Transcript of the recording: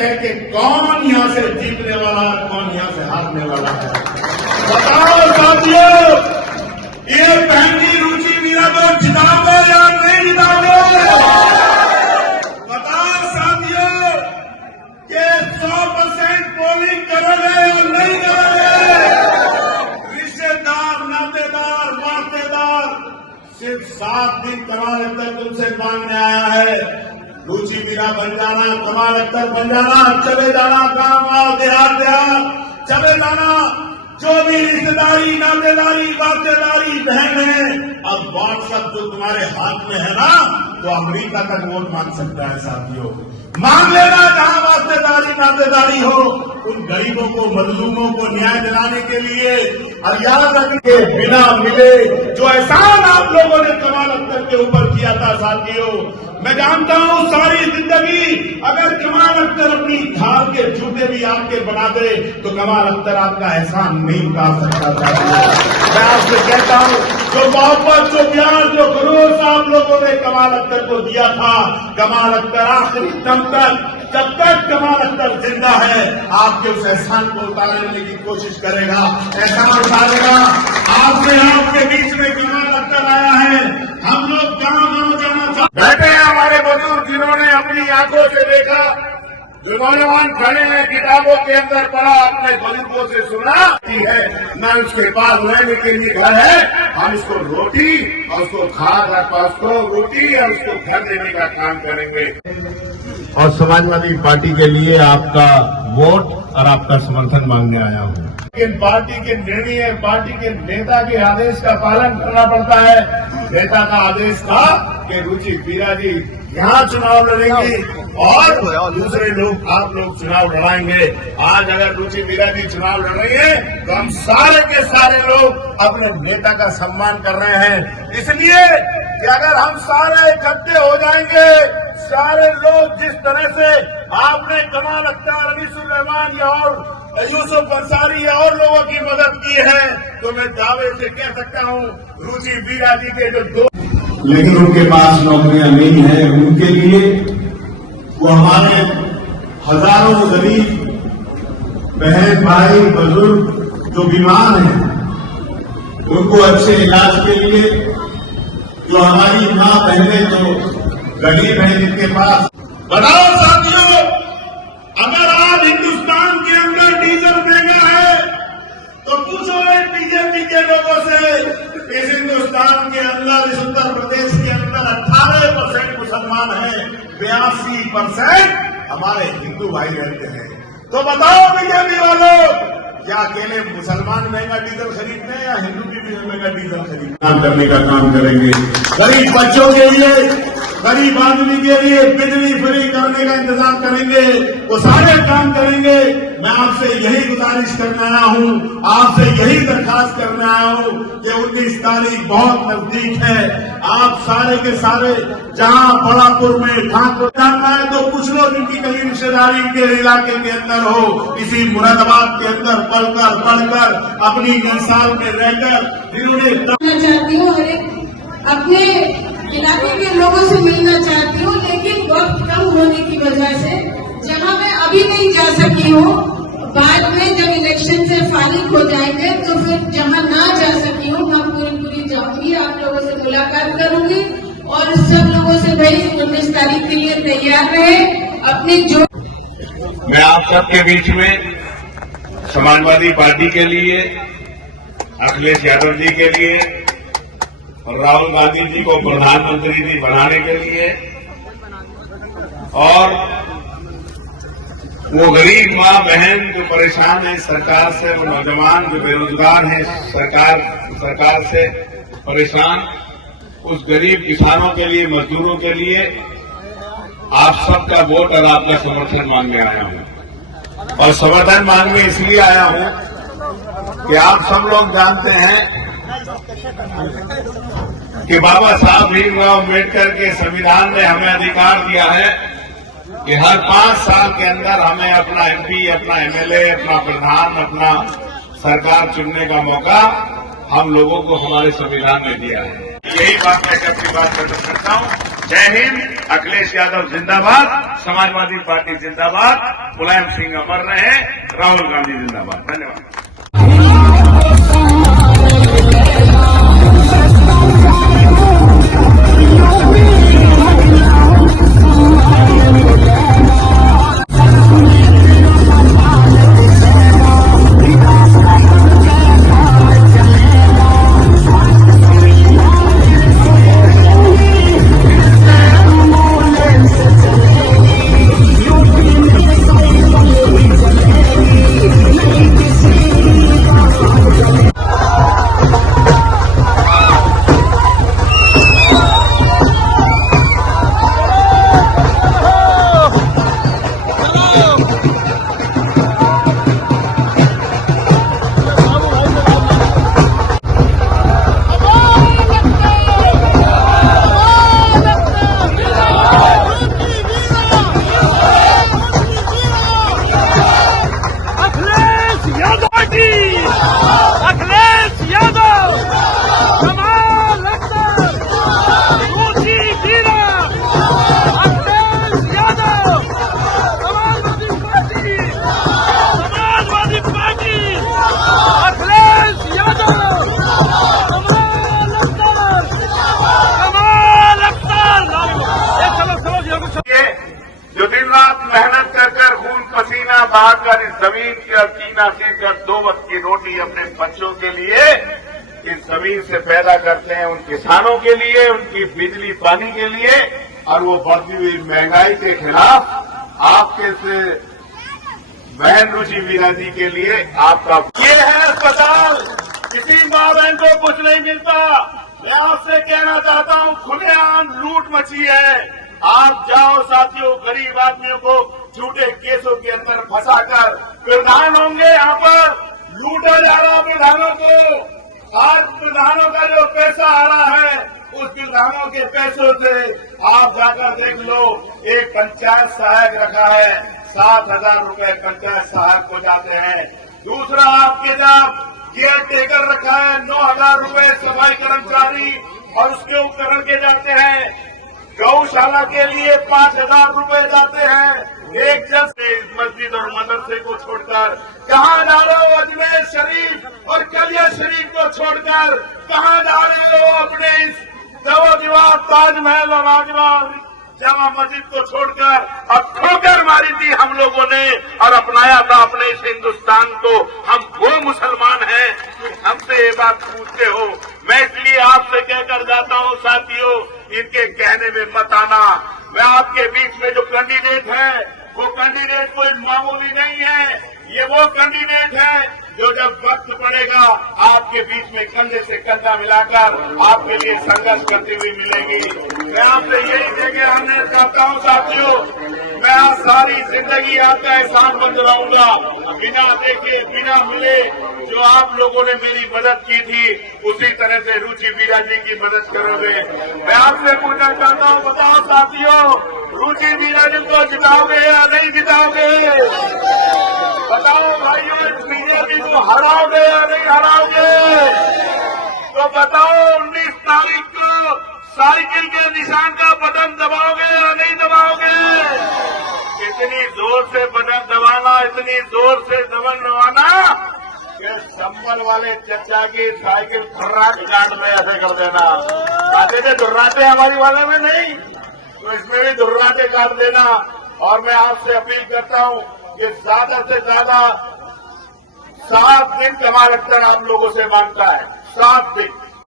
है कि कौन यहां से जीतने वाला है, कौन यहां से हारने वाला है। बताओ साथियों, ये बहन की रुचि मीरा को जिताओगे या नहीं जिताओगे? बताओ साथियों, ये 100% पोलिंग करोगे या नहीं करोगे? रिश्तेदार, नातेदार, वास्तेदार सिर्फ 7 दिन कमाल अख्तर तुमसे मांगने आया है। रुचि मीरा बन जाना, कमाल अख्तर बन जाना, चले जाना गांव देहात चले जाना। जो भी रिश्तेदारी, नातेदारी, वास्तेदारी बहन है, अब व्हाट्सएप जो तुम्हारे हाथ में है ना, तो अमेरिका तक वोट मांग सकता है साथियों। मांग लेना जहां वास्तेदारी, नातेदारी हो। उन गरीबों को, मजलूमों को न्याय दिलाने के लिए। और याद रखिए, बिना मिले जो एहसान आप लोगों ने कमाल अख्तर के ऊपर किया था साथियों, मैं जानता हूं सारी जिंदगी अगर कमाल अख्तर अपनी थाल के जूते भी आपके बना दे तो कमाल अख्तर आपका एहसान नहीं उतार सकता साथियों। मैं आपसे कहता हूं, जो मोहब्बत, जो प्यार, जो खलूस आप लोगों ने कमाल अख्तर को दिया था, कमाल अख्तर आखिरी दम तक, जब तक कमाल अख्तर जिंदा है, आपके उस एहसान को उतारने की कोशिश करेगा, एहसान उतारेगा। आपके बीच में कमाल अख्तर आया है। हम लोग गांव जाना चाहते बैठे हैं हमारे बुजुर्ग, जिन्होंने अपनी आंखों से देखा, जो नौजवान खड़े हैं, किताबों के अंदर पढ़ा, अपने बुजुर्गों से सुना है, न उसके पास रहने के लिए घर है, हम इसको रोटी और उसको खाद, उसको रोटी और उसको घर देने का काम करेंगे। और समाजवादी पार्टी के लिए आपका वोट और आपका समर्थन मांगने आया हूँ। लेकिन पार्टी के निर्णय, पार्टी के नेता के आदेश का पालन करना पड़ता है। नेता का आदेश था कि रुचि मीरा जी यहाँ चुनाव लड़ेंगी और दूसरे लोग, आप लोग चुनाव लड़ाएंगे। आज अगर रुचि मीरा जी चुनाव लड़ रही है तो हम सारे के सारे लोग अपने नेता का सम्मान कर रहे हैं। इसलिए कि अगर हम सारे इकट्ठे हो जाएंगे, सारे लोग जिस तरह से आपने कमाल अख्तर, अनीसुर रहमान और यूसुफ अंसारी और लोगों की मदद की है, तो मैं दावे से कह सकता हूँ रुचि मीरा जी के जो दो, लेकिन उनके पास नौकरियां नहीं है, उनके लिए वो हमारे हजारों गरीब बहन, भाई, बुजुर्ग जो बीमार हैं, उनको अच्छे इलाज के लिए, जो हमारी माँ बहनें जो गरीब हैं, जिनके पास। बताओ साथियों, अगर आज हिंदुस्तान के अंदर डीजल महंगा है तो पूछो बीजेपी के लोगों से, इस हिंदुस्तान के अंदर, इस उत्तर प्रदेश के अंदर 18% मुसलमान हैं, 82% हमारे हिंदू भाई रहते हैं। तो बताओ बीजेपी वालों, क्या अकेले मुसलमान महंगा डीजल खरीदते हैं या हिंदू भी महंगा डीजल खरीदते? काम करने का काम करेंगे। गरीब बच्चों के लिए, गरीब आदमी के लिए बिजली फ्री करने का इंतजाम करेंगे, वो सारे काम करेंगे। मैं आपसे यही गुजारिश करने आया हूँ, आपसे यही दरखास्त करने आया हूँ कि 19 तारीख बहुत नजदीक है। आप सारे के सारे जहाँ बड़ापुर में ठाकुर जाना है तो कुछ लोग जिनकी कहीं रिश्तेदारी के इलाके के अंदर हो, इसी मुरादाबाद के अंदर पढ़कर पढ़कर अपनी नसाल में रहकर जिन्होंने चाहती हूँ और अपने इलाके के लोगों से मिलना चाहती हूँ, लेकिन वक्त कम होने की वजह से जहाँ मैं अभी नहीं जा सकी हूँ, बाद में जब इलेक्शन से फारिग हो जाएंगे तो फिर जहाँ ना जा सकी हूँ मैं पूरी जाऊंगी, आप लोगों से मुलाकात करूंगी और सब लोगों से भाई 19 तारीख के लिए तैयार रहे। अपने जो मैं आप सबके बीच में समाजवादी पार्टी के लिए, अखिलेश यादव जी के लिए और राहुल गांधी जी को प्रधानमंत्री जी बनाने के लिए, और वो गरीब माँ बहन जो परेशान है सरकार से, वो नौजवान जो बेरोजगार हैं सरकार से परेशान, उस गरीब किसानों के लिए, मजदूरों के लिए आप सबका वोट और आपका समर्थन मांगने आया हूं। और समर्थन मांगने इसलिए आया हूं कि आप सब लोग जानते हैं कि बाबा साहब भीमराव अम्बेडकर के संविधान ने हमें अधिकार दिया है कि हर 5 साल के अंदर हमें अपना एमपी, अपना एमएलए, अपना प्रधान, अपना सरकार चुनने का मौका हम लोगों को हमारे संविधान ने दिया है। यही बात मैं सबकी बात करना चाहता हूं। जय हिंद। अखिलेश यादव जिंदाबाद, समाजवादी पार्टी जिंदाबाद, मुलायम सिंह अमर रहे, राहुल गांधी जिंदाबाद। धन्यवाद। बहाकर इस जमीन की कीना सीकर 2 वक्त की रोटी अपने बच्चों के लिए इस जमीन से पैदा करते हैं, उन किसानों के लिए, उनकी बिजली पानी के लिए, और वो बढ़ती हुई महंगाई के खिलाफ आपके से बहन रुचि मीना जी के लिए आपका ये है अस्पताल। किसी मां बहन को कुछ नहीं मिलता। मैं आपसे कहना चाहता हूं, खुलेआम लूट मची है। आप जाओ साथियों, गरीब आदमियों को झूठे केसों के अंदर फंसाकर प्रधान होंगे, यहाँ पर लूटा जा रहा प्रधानों को। आज प्रधानों का जो पैसा आ रहा है, उस प्रधानों के पैसों से आप जाकर देख लो, एक पंचायत सहायक रखा है, 7,000 रुपए पंचायत सहायक को जाते हैं। दूसरा आपके जब केयर टेकर रखा है, 9,000 रुपए सफाई कर्मचारी और उसके उपकरण के जाते हैं। गौशाला के लिए 5,000 रुपए जाते हैं। एक जन से मस्जिद और मदरसे को छोड़कर कहाँ जा रहे हो? अजमेर शरीफ और कलिया शरीफ को छोड़कर कहाँ जा रहे हो? अपने इस जवाब ताजमहल और आगरा जामा मस्जिद को छोड़कर अब ठोकर मारी थी हम लोगों ने और अपनाया था अपने इस हिंदुस्तान को। हम वो मुसलमान हैं, हमसे ये बात पूछते हो। मैं इसलिए आपसे कहकर जाता हूँ साथियों, इनके कहने में मत आना। मैं आपके बीच में जो कैंडिडेट है, वो कैंडिडेट कोई मामूली नहीं है। ये वो कैंडिडेट है जो जब वक्त पड़ेगा आपके बीच में कंधे से कंधा मिलाकर आपके लिए संघर्ष करती हुई मिलेगी। मैं आपसे यही देखे हमने चाहता हूँ साथियों, मैं आज सारी जिंदगी आपका एहसान बंद रहूंगा, बिना देखे बिना मिले। जो आप लोगों ने मेरी मदद की थी, उसी तरह से रुचि मीना जी की मदद करोगे। मैं आपसे पूछना चाहता हूँ, बताओ साथियों, रुचि मीना जी को जिताओगे या नहीं जिताओगे? बताओ भाइयों, बीजेपी को हराओगे या नहीं हराओगे? तो बताओ 19 तारीख को साइकिल के निशान का बटन दबाओगे या नहीं दबाओगे? इतनी जोर से बटन दबाना, इतनी जोर से दबन दबाना कि संबल वाले चचा की साइकिल खर्राट गांड में ऐसे कर देना। आते थे दुर्राटे हमारी वाले में नहीं, तो इसमें भी दुर्राटे काट देना। और मैं आपसे अपील करता हूं कि ज्यादा से ज्यादा 7 दिन कमाल अख्तर आप लोगों से मांगता है, 7 दिन।